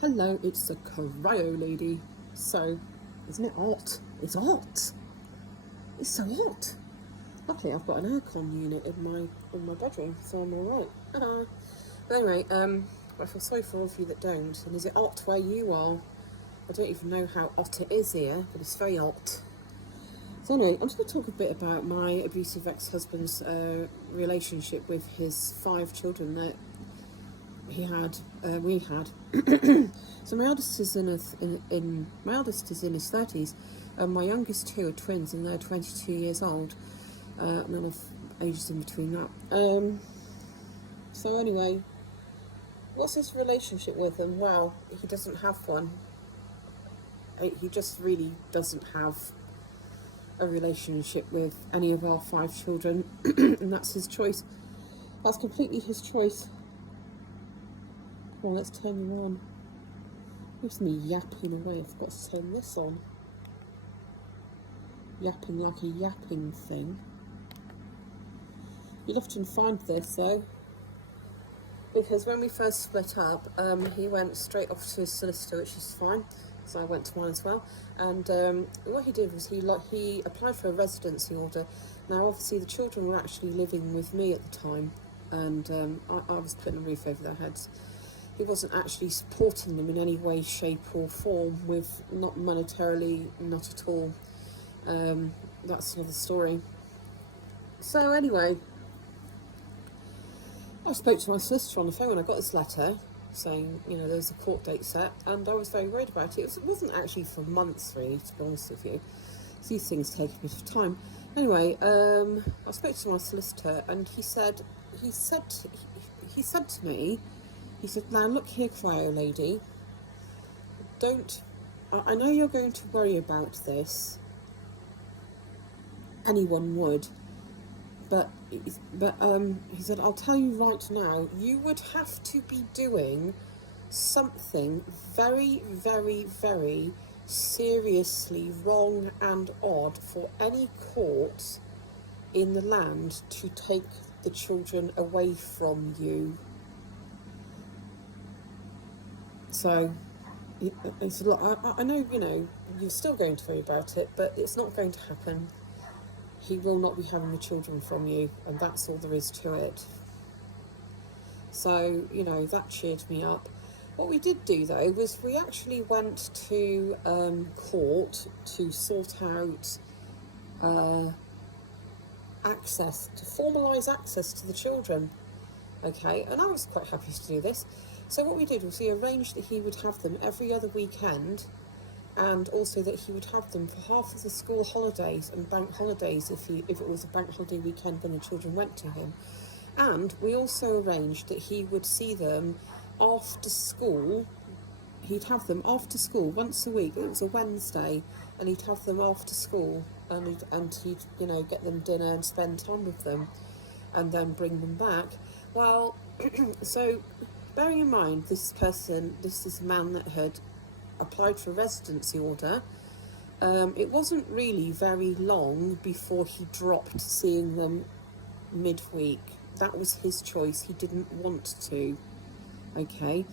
Hello, it's the cryo lady. So, isn't it hot? It's hot. It's so hot. Luckily, I've got an aircon unit in my bedroom, so I'm all right. But anyway, I feel sorry for all of you that don't. And is it hot where you are? I don't even know how hot it is here, but it's very hot. So anyway, I'm just going to talk a bit about my abusive ex-husband's relationship with his 5 children that we had. So my eldest is my eldest is in his 30s, and my youngest 2 are twins, and they're 22 years old. None of ages in between that. So anyway, what's his relationship with them? Well, he doesn't have one. He just really doesn't have a relationship with any of our 5 children, and that's his choice. That's completely his choice. Come on, let's turn you on. It's me yapping away. I forgot to turn this on. Yapping like a yapping thing. You'll often find this though, because when we first split up, he went straight off to his solicitor, which is fine. So I went to mine as well. And what he did was he applied for a residency order. Now, obviously, the children were actually living with me at the time, and I was putting a roof over their heads. He wasn't actually supporting them in any way, shape or form, with not monetarily, not at all. That's another story. So anyway, I spoke to my solicitor on the phone when I got this letter saying, there's a court date set, and I was very worried about it. It wasn't actually for months, really, to be honest with you. These things take a bit of time. Anyway, I spoke to my solicitor, and he said to me, he said, now look here, cryo lady, I know you're going to worry about this. Anyone would. But he said, I'll tell you right now, you would have to be doing something very, very, very seriously wrong and odd for any court in the land to take the children away from you. So, it's a lot. I know, you're still going to worry about it, but it's not going to happen. He will not be having the children from you, and that's all there is to it. So, that cheered me up. What we did do, though, was we actually went to court to sort out to formalise access to the children. Okay, and I was quite happy to do this. So what we did was we arranged that he would have them every other weekend, and also that he would have them for half of the school holidays and bank holidays if it was a bank holiday weekend when the children went to him. And we also arranged that he would see them after school. He'd have them after school once a week. It was a Wednesday, and he'd have them after school, and he'd get them dinner and spend time with them, and then bring them back. Well, so bearing in mind this is a man that had applied for a residency order. It wasn't really very long before he dropped seeing them midweek. That was his choice. He didn't want to. Okay.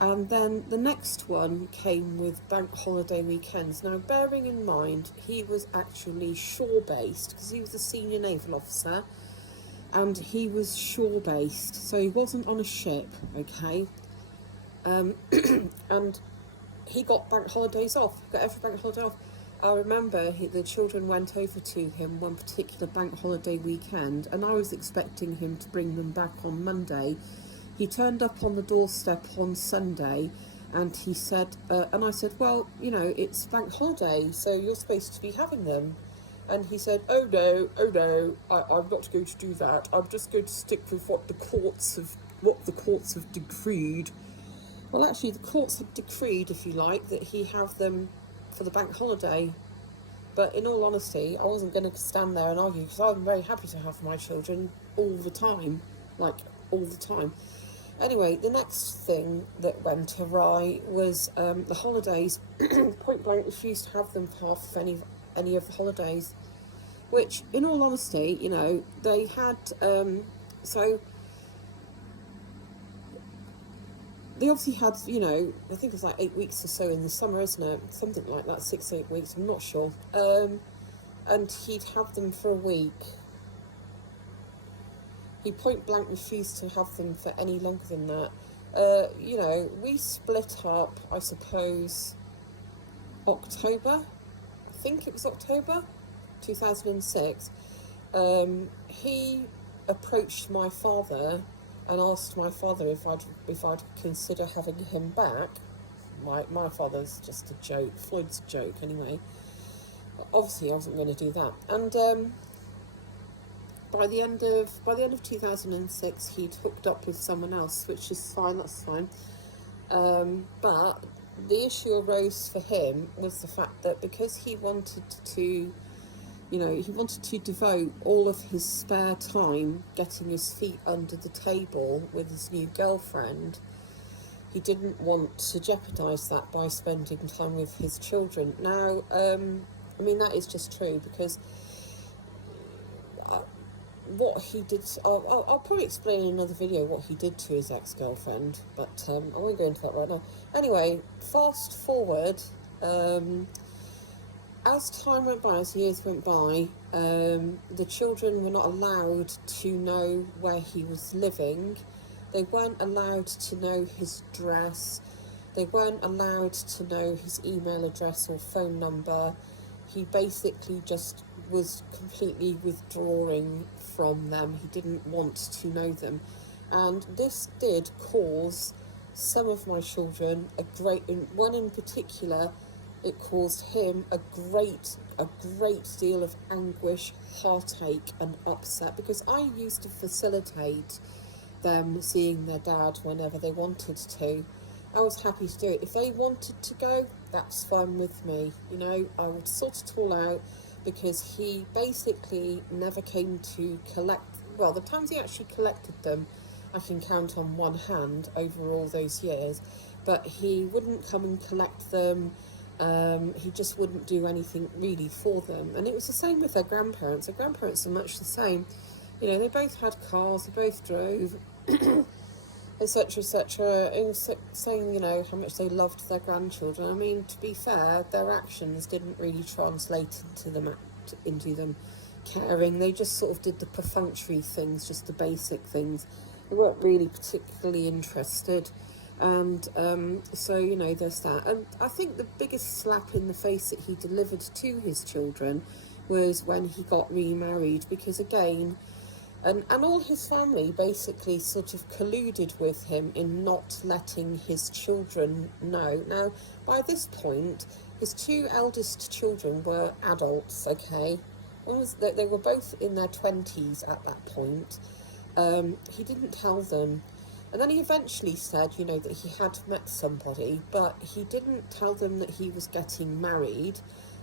And then the next one came with bank holiday weekends. Now, bearing in mind, he was actually shore-based because he was a senior naval officer, and he was shore-based, so he wasn't on a ship, okay? And he got bank holidays off. He got every bank holiday off. I remember the children went over to him one particular bank holiday weekend, and I was expecting him to bring them back on Monday. He turned up on the doorstep on Sunday, and he said, and I said, well, it's bank holiday, so you're supposed to be having them. And he said, oh no, I'm not going to do that. I'm just going to stick with what the courts have decreed. Well, actually, the courts have decreed, if you like, that he have them for the bank holiday. But in all honesty, I wasn't going to stand there and argue, because I'm very happy to have my children all the time. Anyway, the next thing that went awry was the holidays. Point blank refused to have them for half of any of the holidays. Which, in all honesty, they had... So they obviously had, you know, I think it's like 8 weeks or so in the summer, isn't it? Something like that, 6 8 weeks, I'm not sure. And he'd have them for a week. He point blank refused to have them for any longer than that. You know, we split up, I suppose, October. I think it was October 2006. He approached my father and asked my father if I'd consider having him back. My father's just a joke, Floyd's a joke anyway. Obviously, I wasn't going to do that. And by the end of 2006, he'd hooked up with someone else, which is fine. That's fine. But the issue arose for him was the fact that because he wanted to, you know, he wanted to devote all of his spare time getting his feet under the table with his new girlfriend, he didn't want to jeopardise that by spending time with his children. Now, I mean, that is just true, because what he did, I'll probably explain in another video what he did to his ex-girlfriend, but I won't go into that right now. Anyway, fast forward, as time went by, as years went by, the children were not allowed to know where he was living. They weren't allowed to know his address. They weren't allowed to know his email address or phone number. He basically just was completely withdrawing from them. He didn't want to know them. And this did cause some of my children one in particular, it caused him a great deal of anguish, heartache and upset, because I used to facilitate them seeing their dad whenever they wanted to. I was happy to do it. If they wanted to go, that's fine with me. You know, I would sort it all out, because he basically never came to collect. Well, the times he actually collected them, I can count on one hand over all those years. But he wouldn't come and collect them. He just wouldn't do anything really for them. And it was the same with their grandparents. Their grandparents are much the same. You know, they both had cars, they both drove, etc., etc., saying, you know, how much they loved their grandchildren. I mean, to be fair, their actions didn't really translate into them caring. They just sort of did the perfunctory things, just the basic things. They weren't really particularly interested. And so, you know, there's that. And I think the biggest slap in the face that he delivered to his children was when he got remarried, because again, and all his family basically sort of colluded with him in not letting his children know. Now, by this point, his two eldest children were adults, okay? They were both in their 20s at that point. He didn't tell them. And then he eventually said, you know, that he had met somebody, but he didn't tell them that he was getting married.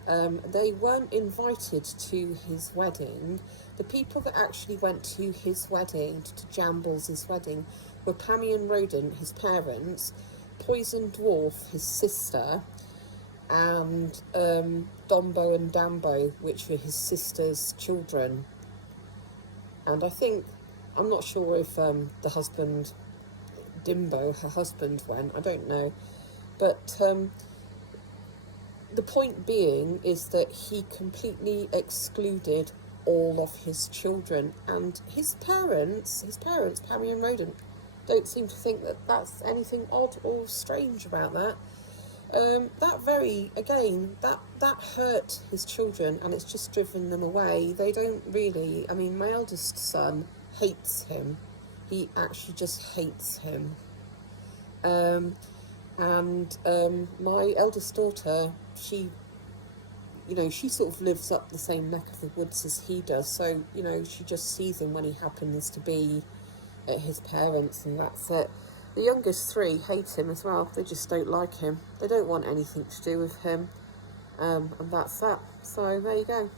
They weren't invited to his wedding. The people that actually went to his wedding, to Jambles' wedding, were Pammy and Rodent, his parents, Poison Dwarf, his sister, and Dombo and Dambo, which were his sister's children. And I'm not sure if the husband, Dimbo, her husband, went. I don't know. But the point being is that he completely excluded all of his children, and his parents, Pammy and Rodent, don't seem to think that that's anything odd or strange about that. That hurt his children, and it's just driven them away. They don't really, I mean, my eldest son hates him. He actually just hates him. And my eldest daughter, she sort of lives up the same neck of the woods as he does, so, you know, she just sees him when he happens to be at his parents', and that's it. The youngest three hate him as well. They just don't like him. They don't want anything to do with him, and that's that. So there you go.